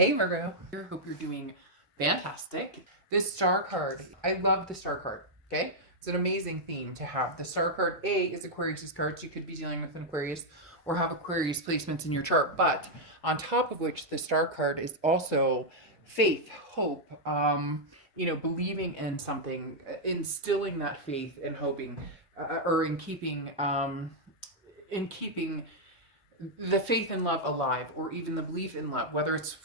Hey Virgo, I hope you're doing fantastic. This star card, I love the star card, okay? It's an amazing theme to have. The star card, A, is Aquarius's cards. You could be dealing with an Aquarius or have Aquarius placements in your chart, but on top of which the star card is also faith, hope, believing in something, instilling that faith and hoping, or in keeping the faith and love alive, or even the belief in love, whether it's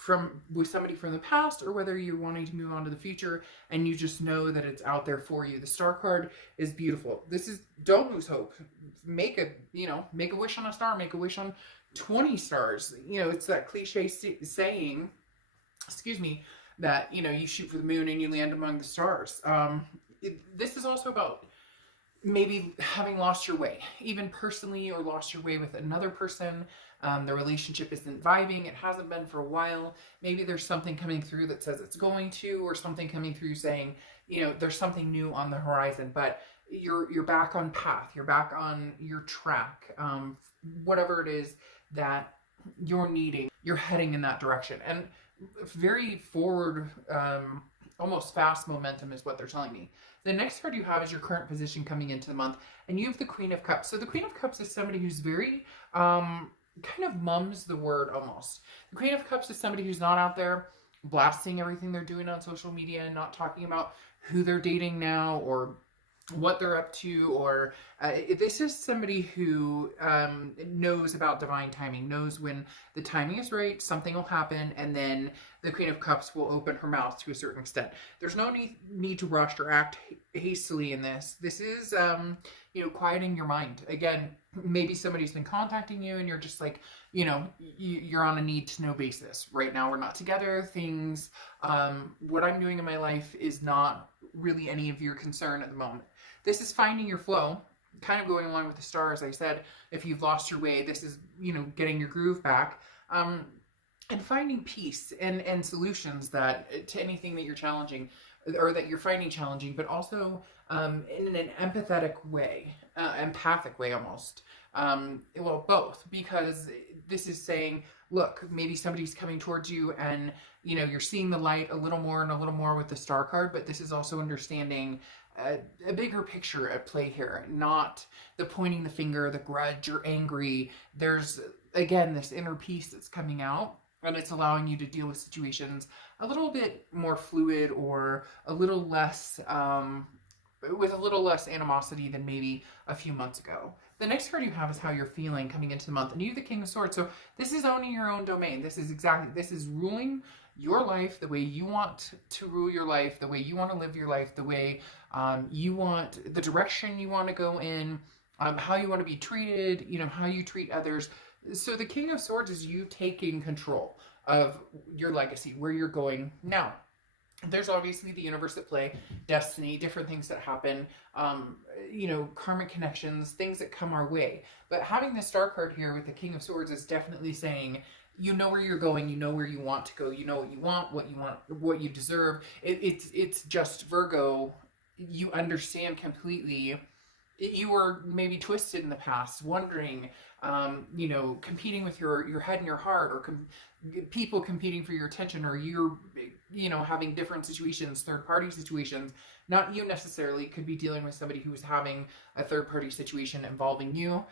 with somebody from the past or whether you're wanting to move on to the future and you just know that it's out there for you. The star card is beautiful. This is, don't lose hope. Make a wish on a star, make a wish on 20 stars. It's that cliche saying, that, you shoot for the moon and you land among the stars. This is also about maybe having lost your way, even personally, or lost your way with another person. The relationship isn't vibing. It hasn't been for a while. Maybe there's something coming through that says it's going to, or something coming through saying, there's something new on the horizon, but you're back on path. You're back on your track. Whatever it is that you're needing, you're heading in that direction. And very forward, almost fast momentum is what they're telling me. The next card you have is your current position coming into the month, and you have the Queen of Cups. So the Queen of Cups is somebody who's very, kind of mums the word almost. The Queen of Cups is somebody who's not out there blasting everything they're doing on social media and not talking about who they're dating now or what they're up to, or this is somebody who knows about divine timing, knows when the timing is right, something will happen, and then the Queen of Cups will open her mouth to a certain extent. There's no need to rush or act hastily in this. This is, quieting your mind. Again, maybe somebody's been contacting you and you're just like, you're on a need-to-know basis. Right now we're not together. Things, what I'm doing in my life is not really any of your concern at the moment. This is finding your flow, kind of going along with the stars. I said, if you've lost your way, this is, getting your groove back, and finding peace and solutions to anything that you're challenging, or that you're finding challenging, but also in an empathetic way, empathic way almost. Both, because this is saying, look, maybe somebody's coming towards you and, you're seeing the light a little more and a little more with the star card, but this is also understanding a bigger picture at play here, not the pointing the finger, the grudge, or angry. There's, again, this inner peace that's coming out, and it's allowing you to deal with situations a little bit more fluid, or a little less, with a little less animosity than maybe a few months ago. The next card you have is how you're feeling coming into the month, and you have the King of Swords. So this is owning your own domain. This is ruling your life the way you want to rule your life, the way you want to live your life, the way you want, the direction you want to go in, how you want to be treated, how you treat others. So the King of Swords is you taking control of your legacy, where you're going now. There's obviously the universe at play, destiny, different things that happen, karmic connections, things that come our way. But having the star card here with the King of Swords is definitely saying, you know where you're going, you know where you want to go, you know what you want, what you deserve. It's just, Virgo, you understand completely. You were maybe twisted in the past, wondering, competing with your head and your heart, or people competing for your attention, or you're, having different situations, third-party situations. Not you necessarily, could be dealing with somebody who's having a third-party situation involving you.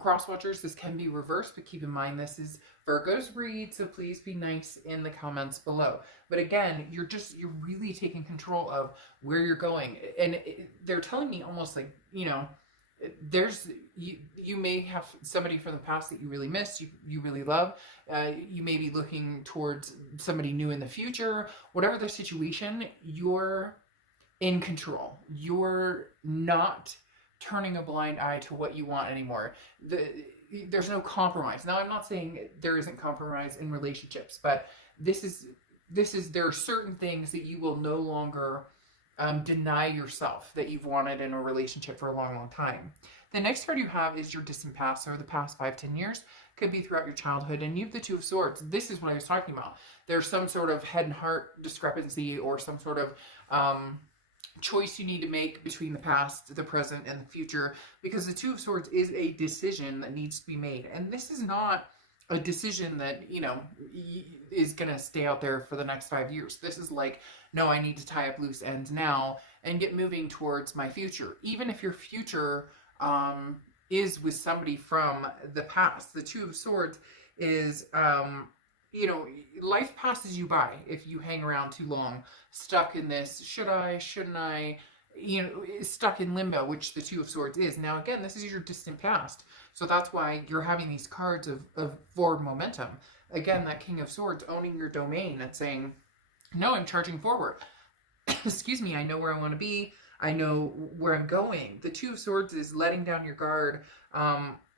Cross-watchers, this can be reversed, but keep in mind this is Virgo's read, so please be nice in the comments below. But again, you're really taking control of where you're going. And they're telling me almost like, you may have somebody from the past that you really miss, you really love. You may be looking towards somebody new in the future. Whatever the situation, you're in control. You're not turning a blind eye to what you want anymore. There's no compromise. Now, I'm not saying there isn't compromise in relationships, but there are certain things that you will no longer deny yourself that you've wanted in a relationship for a long, long time. The next card you have is your distant past, or the past 5-10 years. Could be throughout your childhood, and you have the Two of Swords. This is what I was talking about. There's some sort of head and heart discrepancy, or some sort of choice you need to make between the past, the present, and the future, because the Two of Swords is a decision that needs to be made. And this is not a decision that, you know, is going to stay out there for the next 5 years. This is like, no, I need to tie up loose ends now and get moving towards my future. Even if your future is with somebody from the past. The Two of Swords is, you know, life passes you by if you hang around too long, stuck in this, should I, shouldn't I, you know, stuck in limbo, which the Two of Swords is. Now, again, this is your distant past. So that's why you're having these cards of forward momentum. Again, that King of Swords owning your domain and saying, no, I'm charging forward. Excuse me, I know where I want to be. I know where I'm going. The Two of Swords is letting down your guard.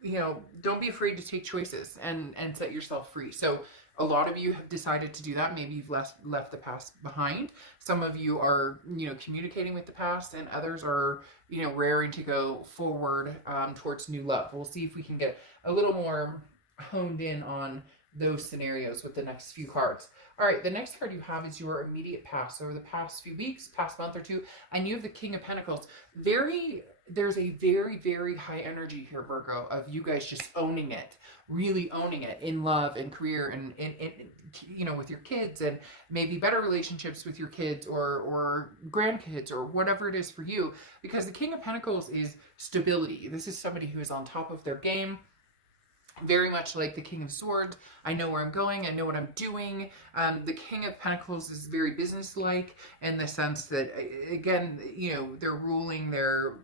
You know, don't be afraid to take choices and set yourself free. So a lot of you have decided to do that. Maybe you've left the past behind. Some of you are, you know, communicating with the past, and others are, you know, raring to go forward towards new love. We'll see if we can get a little more honed in on those scenarios with the next few cards. All right, the next card you have is your immediate past. So over the past few weeks, past month or two, and you have the King of Pentacles. There's a very, very high energy here, Virgo, of you guys just owning it, really owning it in love and career and you know, with your kids, and maybe better relationships with your kids or grandkids or whatever it is for you, because the King of Pentacles is stability. This is somebody who is on top of their game. Very much like the King of Swords. I know where I'm going. I know what I'm doing. The King of Pentacles is very businesslike in the sense that, again, you know, they're ruling their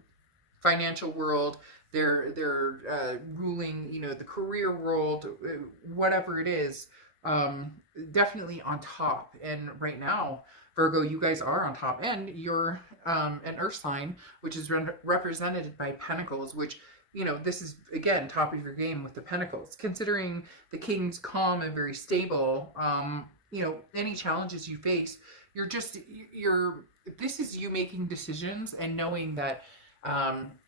financial world. They're ruling, you know, the career world, whatever it is. Definitely on top. And right now, Virgo, you guys are on top. And you're an earth sign, which is represented by Pentacles, which, you know, this is, again, top of your game with the Pentacles. Considering the King's calm and very stable, you know, any challenges you face, this is you making decisions and knowing that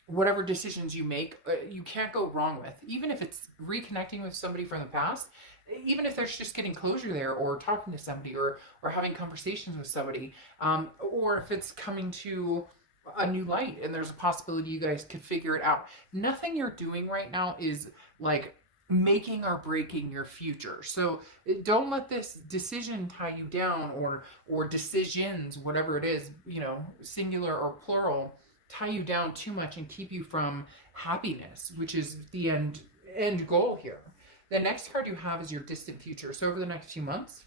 whatever decisions you make, you can't go wrong with. Even if it's reconnecting with somebody from the past, even if there's just getting closure there, or talking to somebody, or having conversations with somebody, or if it's coming to a new light and there's a possibility you guys could figure it out. Nothing you're doing right now is like making or breaking your future. So don't let this decision tie you down, or decisions, whatever it is, you know, singular or plural, tie you down too much and keep you from happiness, which is the end goal here. The next card you have is your distant future. So over the next few months,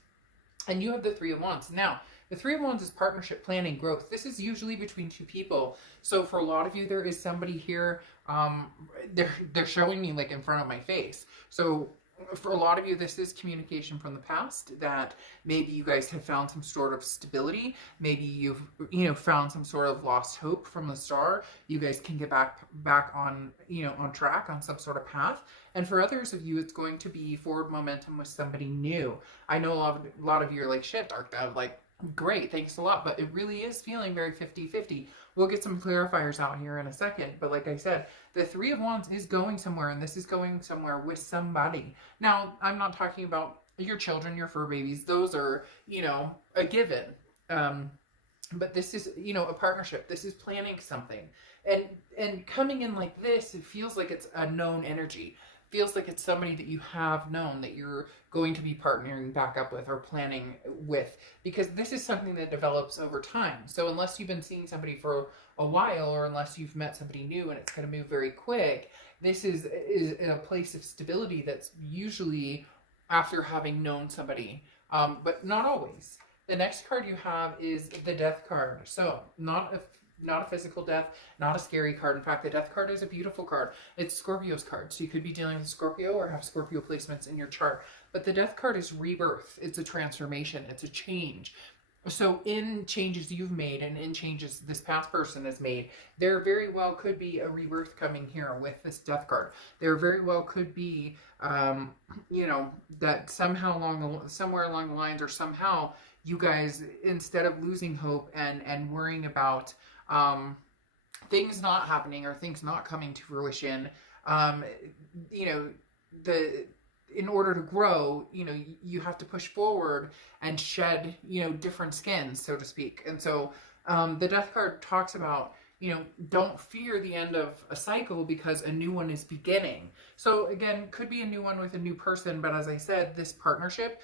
and you have the Three of Wands. Now, the Three of Wands is partnership, planning, growth. This is usually between two people. So for a lot of you, there is somebody here, they're showing me like in front of my face. So for a lot of you, this is communication from the past, that maybe you guys have found some sort of stability. Maybe you've, you know, found some sort of lost hope from the star. You guys can get back on, you know, on track, on some sort of path. And for others of you, it's going to be forward momentum with somebody new. I know a lot of you are like, shit, Dark Dove, like, great, thanks a lot, but it really is feeling very 50-50. We'll get some clarifiers out here in a second, but like I said, the Three of Wands is going somewhere, and this is going somewhere with somebody. Now, I'm not talking about your children, your fur babies. Those are, you know, a given. But this is, you know, a partnership. This is planning something. And coming in like this, it feels like it's a known energy. Feels like it's somebody that you have known, that you're going to be partnering back up with or planning with, because this is something that develops over time. So unless you've been seeing somebody for a while, or unless you've met somebody new and it's going to move very quick, this is a place of stability that's usually after having known somebody, but not always. The next card you have is the Death card. So not a physical death, not a scary card. In fact, the Death card is a beautiful card. It's Scorpio's card. So you could be dealing with Scorpio or have Scorpio placements in your chart. But the Death card is rebirth. It's a transformation. It's a change. So in changes you've made and in changes this past person has made, there very well could be a rebirth coming here with this Death card. There very well could be, you know, that somewhere along the lines, or somehow you guys, instead of losing hope and worrying about things not happening or things not coming to fruition, you know, in order to grow, you know, you have to push forward and shed, you know, different skins, so to speak. And so the Death card talks about, you know, don't fear the end of a cycle because a new one is beginning. So again, could be a new one with a new person, but as I said, this partnership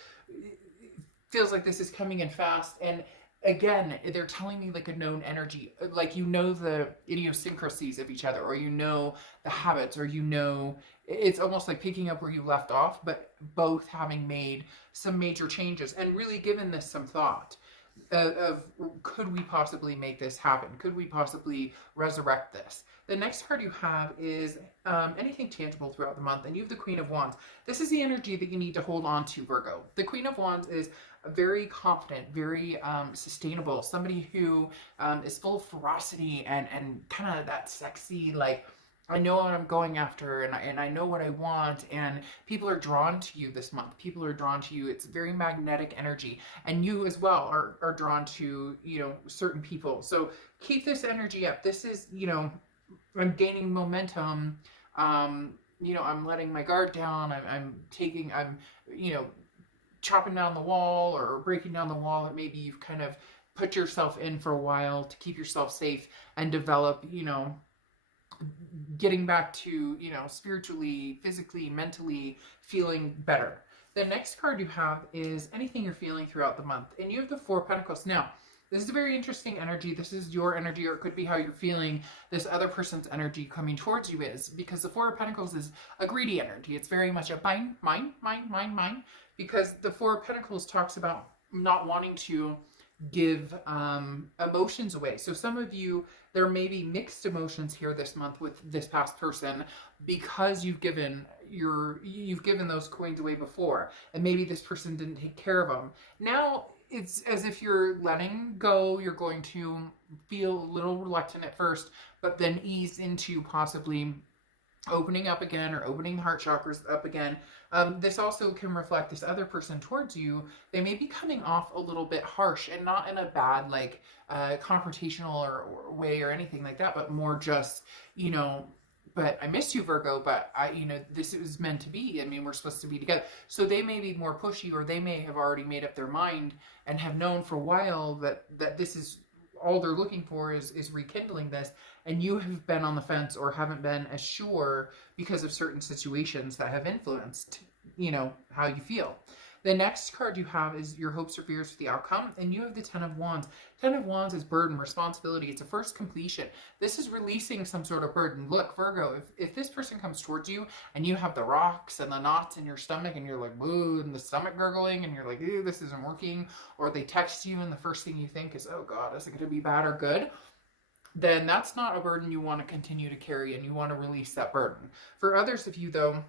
feels like this is coming in fast. And again, they're telling me like a known energy, like, you know, the idiosyncrasies of each other, or you know the habits, or you know, it's almost like picking up where you left off, but both having made some major changes and really given this some thought of could we possibly make this happen? Could we possibly resurrect this? The next card you have is anything tangible throughout the month, and you have the Queen of Wands. This is the energy that you need to hold on to, Virgo. The Queen of Wands is very confident, very sustainable, somebody who is full of ferocity and kind of that sexy, like, I know what I'm going after, and I know what I want, and people are drawn to you this month. People are drawn to you. It's very magnetic energy, and you as well are drawn to, you know, certain people. So keep this energy up. This is, you know, I'm gaining momentum. You know, I'm letting my guard down. I'm you know, chopping down the wall or breaking down the wall that maybe you've kind of put yourself in for a while to keep yourself safe and develop, you know, getting back to, you know, spiritually, physically, mentally feeling better. The next card you have is anything you're feeling throughout the month, and you have the Four of Pentacles. Now, this is a very interesting energy. This is your energy, or it could be how you're feeling this other person's energy coming towards you is, because the Four of Pentacles is a greedy energy. It's very much a mine, because the Four of Pentacles talks about not wanting to give emotions away. So some of you, there may be mixed emotions here this month with this past person, because you've given those coins away before, and maybe this person didn't take care of them. Now it's as if you're letting go. You're going to feel a little reluctant at first, but then ease into possibly opening up again, or opening the heart chakras up again. This also can reflect this other person towards you. They may be coming off a little bit harsh, and not in a bad, like, confrontational or way or anything like that, but more just, you know, but I miss you, Virgo, but you know, this is meant to be. I mean, we're supposed to be together. So they may be more pushy, or they may have already made up their mind and have known for a while that this is all they're looking for is rekindling this, and you have been on the fence or haven't been as sure because of certain situations that have influenced, you know, how you feel. The next card you have is your hopes or fears for the outcome, and you have the Ten of Wands. Ten of Wands is burden, responsibility. It's a first completion. This is releasing some sort of burden. Look, Virgo, if this person comes towards you and you have the rocks and the knots in your stomach, and you're like, boo, and the stomach gurgling, and you're like, ew, this isn't working, or they text you and the first thing you think is, oh God, is it going to be bad or good? Then that's not a burden you want to continue to carry, and you want to release that burden. For others of you, though,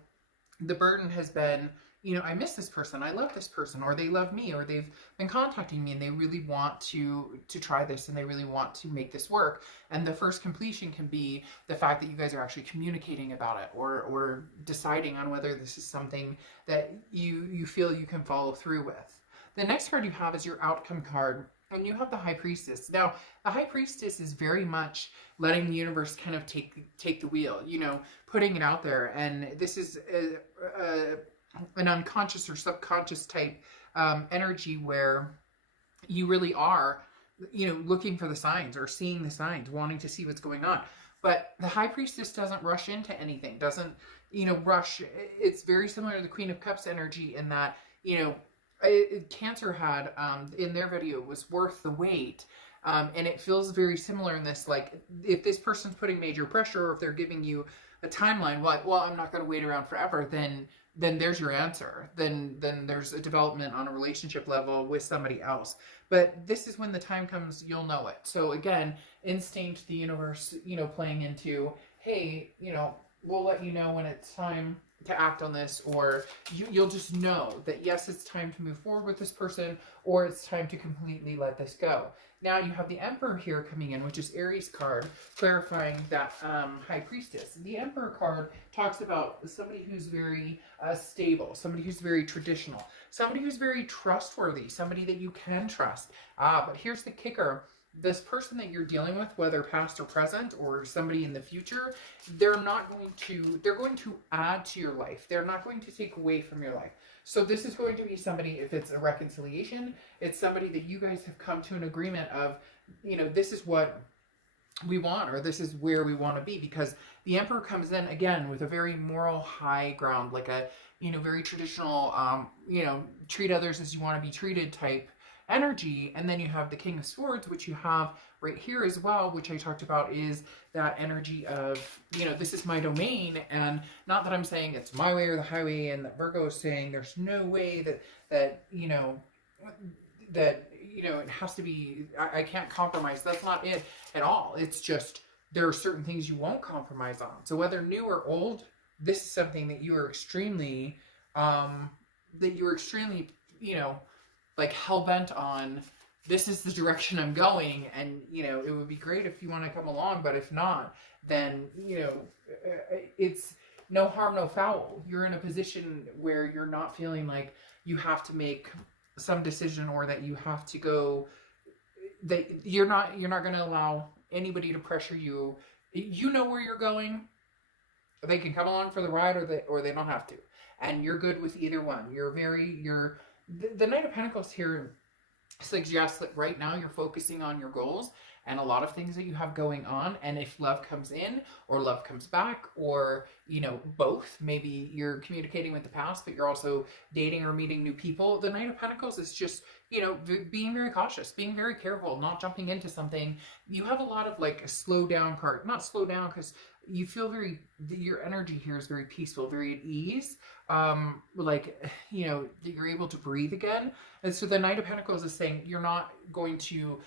the burden has been, you know, I miss this person, I love this person, or they love me, or they've been contacting me and they really want to try this, and they really want to make this work. And the first completion can be the fact that you guys are actually communicating about it, or deciding on whether this is something that you feel you can follow through with. The next card you have is your outcome card, and you have the High Priestess. Now, the High Priestess is very much letting the universe kind of take the wheel, you know, putting it out there. And this is an unconscious or subconscious type energy where you really are, you know, looking for the signs, or seeing the signs, wanting to see what's going on. But the High Priestess doesn't rush into anything, doesn't, you know, rush. It's very similar to the Queen of Cups energy in that, you know, Cancer had in their video was worth the wait. And it feels very similar in this, like, if this person's putting major pressure, or if they're giving you a timeline, like, well, I'm not going to wait around forever, then there's your answer. Then there's a development on a relationship level with somebody else. But this is when the time comes, you'll know it. So again, instinct, the universe, you know, playing into, hey, you know, we'll let you know when it's time to act on this, or you'll just know that yes, it's time to move forward with this person, or it's time to completely let this go. Now you have the Emperor here coming in, which is Aries card, clarifying that High Priestess. The Emperor card talks about somebody who's very stable, somebody who's very traditional, somebody who's very trustworthy, somebody that you can trust. But here's the kicker. This person that you're dealing with, whether past or present, or somebody in the future, they're going to add to your life. They're not going to take away from your life. So this is going to be somebody, if it's a reconciliation, it's somebody that you guys have come to an agreement of, you know, this is what we want, or this is where we want to be, because the Emperor comes in again with a very moral high ground, like a, you know, very traditional, you know, treat others as you want to be treated type energy. And then you have the King of Swords, which you have right here as well, which I talked about, is that energy of, you know, this is my domain. And not that I'm saying it's my way or the highway, and that Virgo is saying there's no way that you know, it has to be, I can't compromise. That's not it at all. It's just, there are certain things you won't compromise on. So whether new or old, this is something that you are extremely, you know, like hell-bent on. This is the direction I'm going, and, you know, it would be great if you want to come along, but if not, then, you know, it's no harm, no foul. You're in a position where you're not feeling like you have to make some decision, or that you have to go, that you're not going to allow anybody to pressure you. You know where you're going. They can come along for the ride, or they don't have to, and you're good with either one. The Knight of Pentacles here suggests that right now you're focusing on your goals and a lot of things that you have going on. And if love comes in or love comes back, or, you know, both, maybe you're communicating with the past, but you're also dating or meeting new people. The Knight of Pentacles is just, you know, being very cautious, being very careful, not jumping into something. You have a lot of like a slow down card, not slow down, because you feel your energy here is very peaceful, very at ease. Like, you know, you're able to breathe again. And so the Knight of Pentacles is saying you're not going to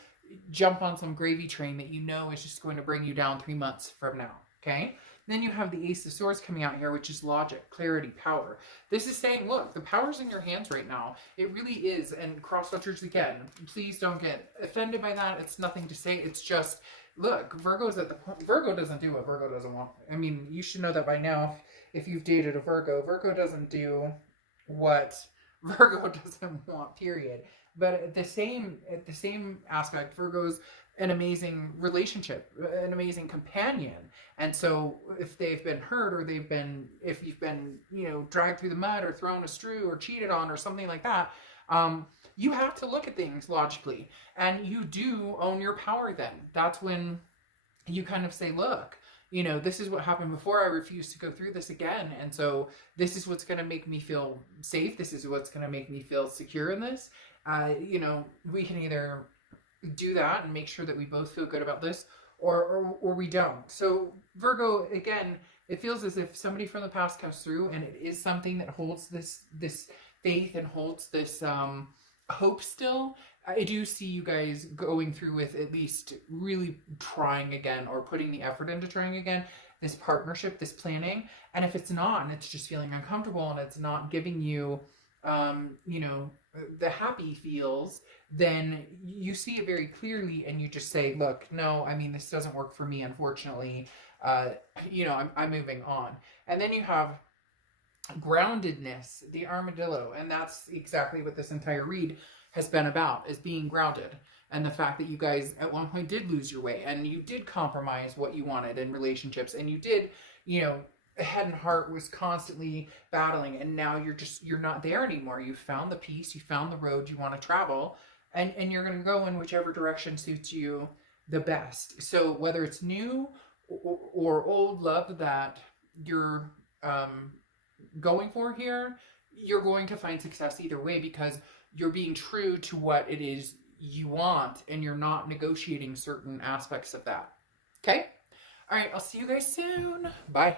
jump on some gravy train that you know is just going to bring you down 3 months from now. Okay. Then you have the Ace of Swords coming out here, which is logic, clarity, power. This is saying, look, the power's in your hands right now. It really is. And cross-watchers, again, please don't get offended by that. It's nothing to say. It's just, look, Virgo's at the point. Virgo doesn't do what Virgo doesn't want. I mean, you should know that by now if you've dated a Virgo. Virgo doesn't do what Virgo doesn't want, period. But at the same aspect, Virgo's an amazing relationship, an amazing companion. And so if they've been hurt, or if you've been, you know, dragged through the mud or thrown a screw or cheated on or something like that, you have to look at things logically, and you do own your power then. That's when you kind of say, look, you know, this is what happened before. I refuse to go through this again. And so this is what's going to make me feel safe. This is what's going to make me feel secure in this. You know, we can either do that and make sure that we both feel good about this, or we don't. So Virgo, again, it feels as if somebody from the past comes through, and it is something that holds this faith and holds this hope still. I do see you guys going through with at least really trying again, or putting the effort into trying again, this partnership, this planning. And if it's not, and it's just feeling uncomfortable, and it's not giving you, you know, the happy feels, then you see it very clearly, and you just say, look, no, I mean, this doesn't work for me, unfortunately. You know, I'm moving on. And then you have groundedness, the armadillo, and that's exactly what this entire read has been about, is being grounded. And the fact that you guys at one point did lose your way, and you did compromise what you wanted in relationships, and you did, you know, head and heart was constantly battling, and now you're not there anymore. You found the peace, you found the road you want to travel, and you're going to go in whichever direction suits you the best. So whether it's new or old love that you're going for here, you're going to find success either way, because you're being true to what it is you want, and you're not negotiating certain aspects of that. Okay? All right, I'll see you guys soon. Bye.